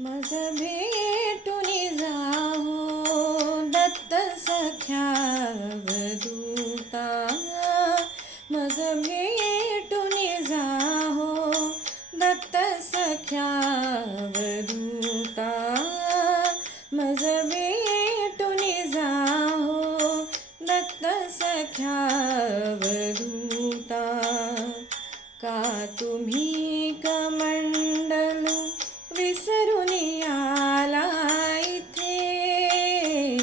मज भेटुनी जाहो दत्त सख्या अवधूता. मज भेटुनी जाहो दत्त सख्या अवधूता. मज भेटुनी जाहो दत्त सख्या अवधूता. का तुम्ही कमंडलू विसरुनी आला इथे.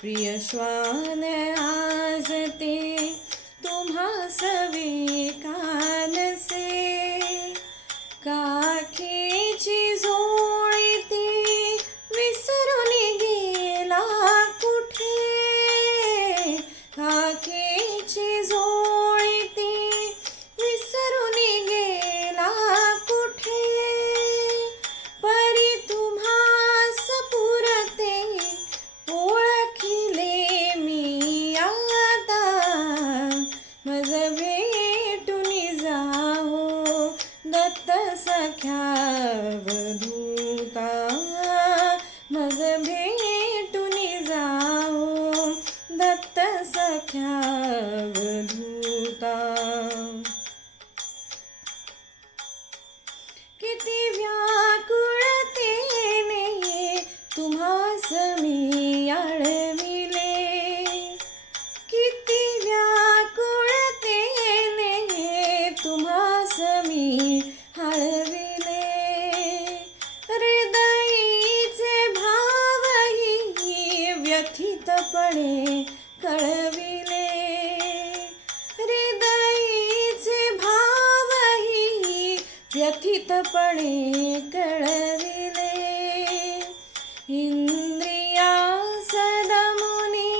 प्रिय श्वान आज ते तुम्हास विकानसे. काखेची झोळी ती विसरुनी गेला कुठे. काखेची झोळी ती विसरुनी गेला कुठे. परी तुम्हास पुरते ओळखिले मी आता. मज भेटुनी जाहो दत्त सख्या अवधूता. मज भेटुनी जाहो दत्त सख्या अवधूता. किती व्याकुळतेने तुम्हास मी आळविले. किती व्याकुळतेने तुम्हास मी आळविले. हृदयीचे भावही व्यथितपणे कळविले. हृदयीचे भावही व्यथितपणे कळविले. इंद्रिया सदमुनी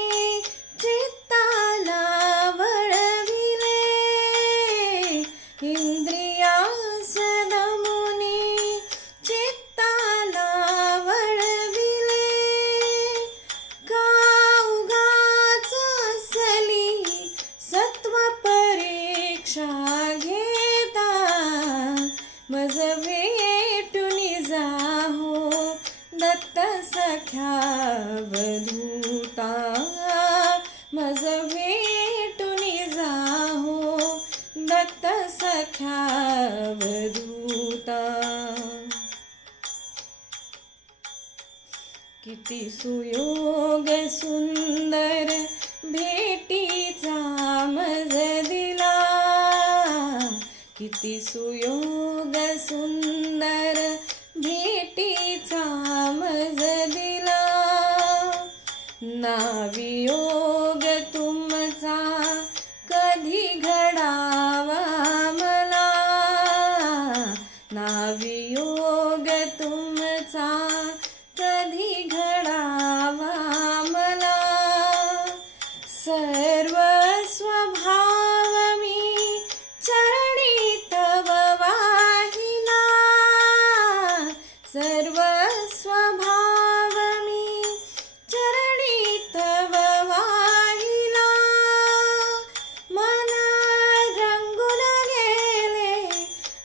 चित्ताला वळविले. इंद्रिया सदमुनी चित्ताला वळविले. का उगाच असली सत्व परीक्षा घेता. मज भेटुनी जाहो दत्त सख्या अवधूता. मज भेटुनी जाहो दत्त सख्या अवधूता. किती सुयोग सुंदर भेटीचा मज दिला. किती सुयोग सुंदर भेटीचा मज दिला. ना वियोग तुमचा कधी घडावा मला. ना वियोग तुमचा कधी घडावा मला. सर्व स्वभाव मी चरणी तव वाहिला. सर्व स्वभाव मी चरणी तव वाहिला. मन रंगून गेले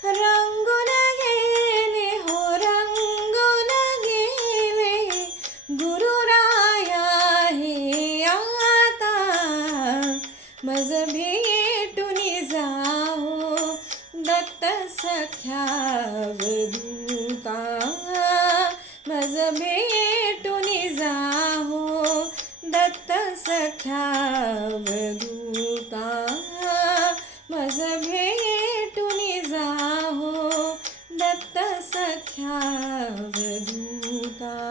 रंगून गेले हो रंगून गेले. गुरुराया हे आता. मज भेटुनी जाहो दत्त सख्या अवधूता. मज भेटुनी जाहो दत्त सख्या अवधूता. मज भेटुनी जाहो दत्त सख्या अवधूता.